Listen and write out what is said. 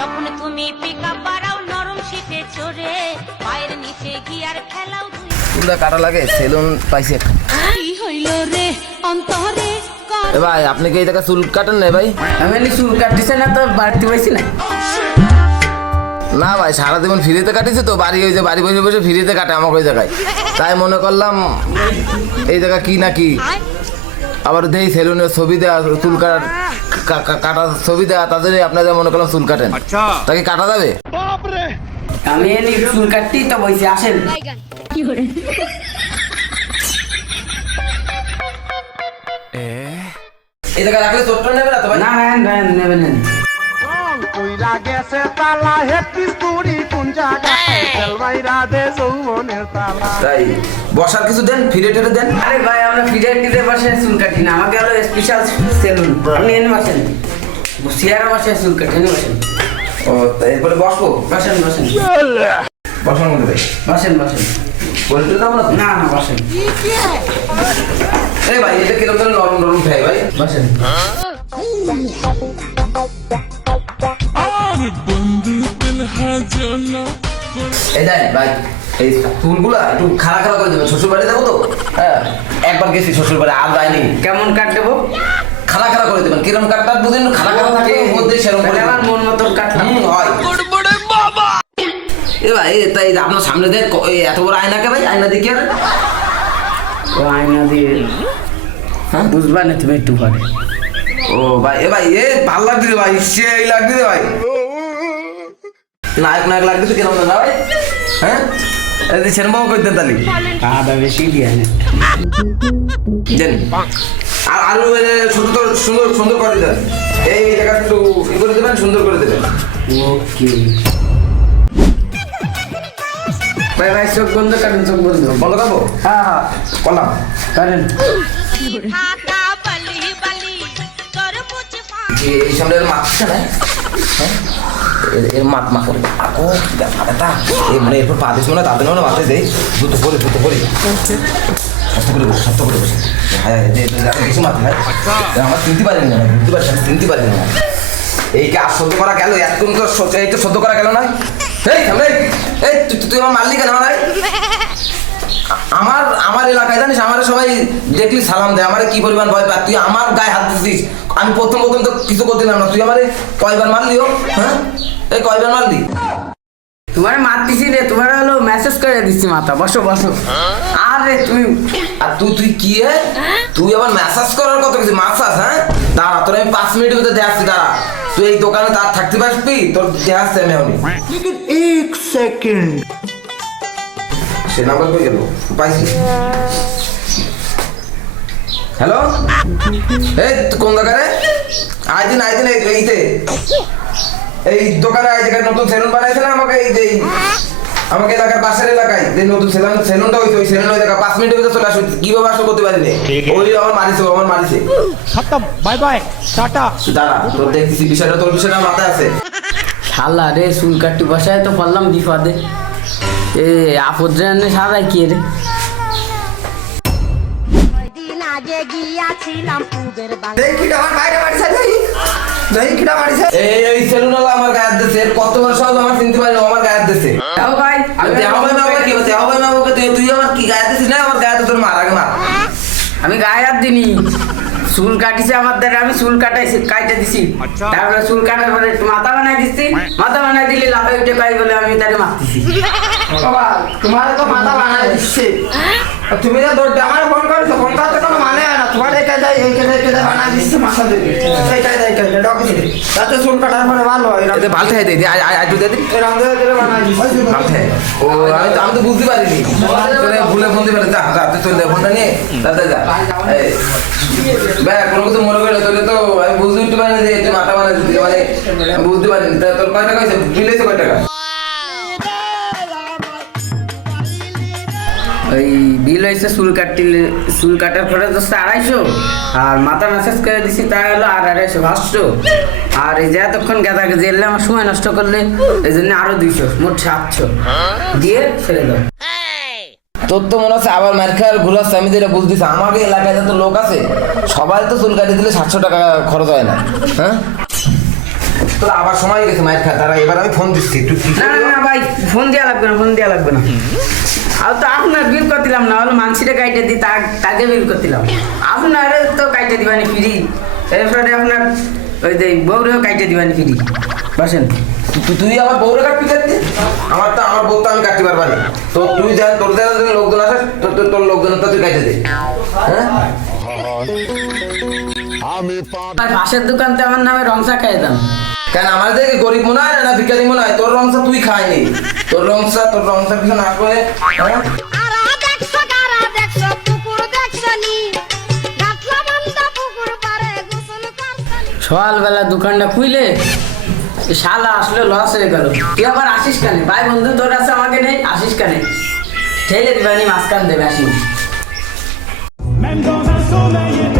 যখন তুমি পিকআপ বাড়াও নরম শীতে চড়ে পায়ের নিচে গিয়ার খেলাও চুলটা কাটা লাগে সেলুন পাইছে কি হইল রে অন্তরে ভাই আপনি কি এই জায়গা চুল কাটেন না ভাই? আমি চুল কাটতেছে না তো বাড়তে পাইছি না। না ভাই সারা জীবন ফ্রিতে কাটিছে তো বাড়ি হয়েছে বাড়ি বসে বসে ফ্রিতে কাটে আমাকে ওই জায়গায়, তাই মনে করলাম এই জায়গা কি না কি আবার দেই সেলুনের ছবি দেওয়া চুল কাটার ছবি দেওয়া তাদের আপনাদের মনে করলাম চুল কাটেন, তাকে কাটা যাবে? আমি এনে চুল কাটতেই তো বইছি, আসেন। এই জায়গায় রাখলে চোটটা নেবে না তো ভাই? না নেবেন তাই বসার কিছু দেন, ফিরে টেরে দেন। আরে ভাই আমরা ফিডার টিতে বসে চুল কাটি না, আমাকে হলো স্পেশাল সেলুন। আপনি এনে বসেন, চেয়ারে বসে চুল কাটি, এনে বসেন। ও এরপরে বসবো? বসেন বসার মধ্যে ভাই বসেন বলতে দাও না? না বসেন। এই ভাই এটা কিরকম ধরে নরম নরম খাই ভাই? বসেন। এই দেন ভাই এই চুলগুলা একটু খাড়া খাড়া করে দেবেন, শ্বশুর বাড়ি যাবো তো। হ্যাঁ একবার গেছি শ্বশুর বাড়ি, আর যায়নি। কেমন কাট দেবো? খাড়া খাড়া করে দেবেন, কিরম কাটটা বুঝেন? খাড়া খাড়া থাকে মধ্যে সেরকম করে আমার মন মতন কাটলাম হয়। এ ভাই তাই আপনার সামনে দেখ এত বড় আয়নাকে ভাই, আয়না দিয়ে কি হবে? ও আয়না দিয়ে হ্যাঁ বুঝবা না তুমি একটু পরে। ও ভাই এ ভাই এ ভাল লাগছে ভাই, সেই লাগছে ভাই, নায়ক লাগতেছে কিরম না ভাই? হ্যাঁ এই সেরকম করতেন তাহলে আদা বেশি দিয়ে দেন। আর আলু সুন্দর সুন্দর সুন্দর করে দেন, এই জায়গা একটু ই করে দেবেন, সুন্দর করে দেবেন। ওকে ভাই চোখ বন্ধ করেন, চোখ বন্ধ বন্ধ করবো? হ্যাঁ করলাম। করেন। ঢাকা বালি বালি তোর মুছে এই সামনে এর মাছ আছে না? হ্যাঁ এর মাত মা করে ও ব্যাপারটা এই মানে এরপর পা দিস না তাদের না মাথায় দেই দুটো করে সত্য করে বসে হ্যাঁ কিছু মাথা ভাই আমার চিনতে পারিনি না, বুঝতে পারছি আমি চিনতে পারিনি না। এই কাজ সহ্য করা গেল, এতক্ষণ তো এই তো সহ্য করা গেল না। এই সামনে এই তুই আমার মারলি কেন ভাই? আমার এলাকায় জানিস আমার সবাই দেখলি সালাম দেয়, আমার কি পরিমাণ ভয় পায়। তুই আমার গায়ে হাত দিচ্ছিস, আমি প্রথম তো কিছু করছিলাম না, তুই আমারে কয়বার মারলিও? হ্যাঁ এই কয়বার মারলি? তোমার মাত দিছি রে, তোমার হলো মেসেজ করে দিচ্ছি মাথা। বসো আরে তুমি আর তুই কি হে? তুই আবার ম্যাসাজ করার কত কিছু মাসাজ? হ্যাঁ দাঁড়া তোর আমি 5 মিনিটের ভিতরে দিয়ে আসছি, দাঁড়া। তুই এই দোকানে তার থাকতে পারবি? তোর দিয়ে আসছে আমি এখনই। 1 সেকেন্ড। সে নাম্বার কই গেল? পাইছি। হ্যালো এই কোন দোকানে? আইদিন এইতে এই দোকানে এই জায়গায় নতুন সেলুন বানাইছে না আমাকে, এই আমাকে এলাকার পাশের এলাকায় যে নতুন সেলুনটা হইছে, ওই সেলুন ওই জায়গা 5 মিনিটের ভিতরে চলে আসবে। কিভাবে আসো করতে পারিনি, ওই আমার মারিছে খতম, বাই বাই, টাটা। দাঁড়া তোর দেখতেছি বিষয়টা, তোর বিষয়টা মাথায় আছে। শালা রে চুল কাটতে বসায় তো পারলাম বিপদে। এ আপদ জানে সারাই কি রে? দিন আগে গিয়াছিলাম পুবের বাংলা এই সেলুনওয়ালা আমার গায়ে হাত দিচ্ছে, কত বছর আমার চিনতে পারি না, আমার গায়ে হাত দিচ্ছে। তাও ভাই তুই আমার কি গায়ে দিছিস? না আমার গায়ে তোর মার আগে মার। আমি গায়ে হাত দিনি, চুল কাটিছে আমার দ্বারা, আমি চুল কাটে দিছি। তারপরে চুল কাটার পরে মাথা বানাই দিচ্ছি, মাথা বানাই দিলে লাফে উঠে পাই বলে আমি তাকে মারতেছি। বাবা তোমার তো মাথা বানাই দিচ্ছে, তুমি যা দৌড় আমার ফোন করেছো, ফোন করতে কোনো মানে হয় না। তোমার এই কাজে বানাই দিচ্ছে মাথা দিকে, এই কাজে ডকে তাতে চুল কাটার পরে ভালো হয়। এতে ভালো থাকে দিদি আইটু দিদি এরকম ধরে বানাই দিচ্ছে। ভালো থাকে। ও আমি তো বুঝতে পারিনি, তোরে ভুলে ফোন দিবে। যা তুই তোর ফোনটা নিয়ে তাতে যা। ভাই কোনো কিছু মনে করে তোকে তো আমি বুঝতে উঠতে পারিনি যে তুই মাথা বানাই দিচ্ছি, মানে আমি বুঝতে পারিনি। তোর কয় টাকা হয়েছে? বিলেছে কয় টাকা? ওই বিল হয়েছে চুল কাটার পরে তো 250, আর মাথা ম্যাসেজ করে দিছি তাই হলো 250 আর এই যে এতক্ষণ গেদা জেললে আমার সময় নষ্ট করলে এই জন্য আরো 200, মোট 700 দিয়ে ছেড়ে দাও। তোর তো মনে হচ্ছে আবার মার খাওয়ার ঘুরাচ্ছে, আমি যেটা বুঝতেছি। আমাকে এলাকায় যত লোক আছে সবাই তো চুল কাটিয়ে দিলে 700 টাকা খরচ হয় না। হ্যাঁ তোর আবার সময় গেছে মায়ের খা তারা, এবার আমি ফোন দিচ্ছি তুই কি না না না ভাই, ফোন দেওয়া লাগবে না, ফোন দেওয়া লাগবে না। আর তো আপনার বিল করছিলাম না, হলো মানসিটা কাইটে দিই, তাকে বিল করছিলাম। আপনার তো কাইটে দিবানি ফ্রি, এরপরে আপনার ওই যে বউরেও কাইটে দিবানি ফ্রি। বসেন। তুই আমার বউরে কাটবি কাটতে? আমার বউ তো আমি কাটতে পারবা না। তো তুই যা তোর যা লোকজন আছে তোর লোকজন তো তুই কাটে দে। হ্যাঁ ভাই পাশের দোকানতে আমার নামে রংসা খাই দাম। কেন আমার যে গরিব মনে হয় না ভিখারি মনে হয়? তোর রংসা তুই খাইনি, তোর রংসা কিছু না করে। আরা দেখছো কারা দেখছো পুকুর দেখছো নি গাছলা বান্দা পুকুর পারে গোসল করছনি। সকালবেলা দোকানটা খুইলে এই শালা আসলে লস হয়ে গেল। তুই আবার আসিস কানে? ভাই বন্ধু তোর আছে, আমাকে নেই, আসিস কানে? ঠেলে দিবানি মাঝখান দেবে আসিস। Même dans un sommeil éternel.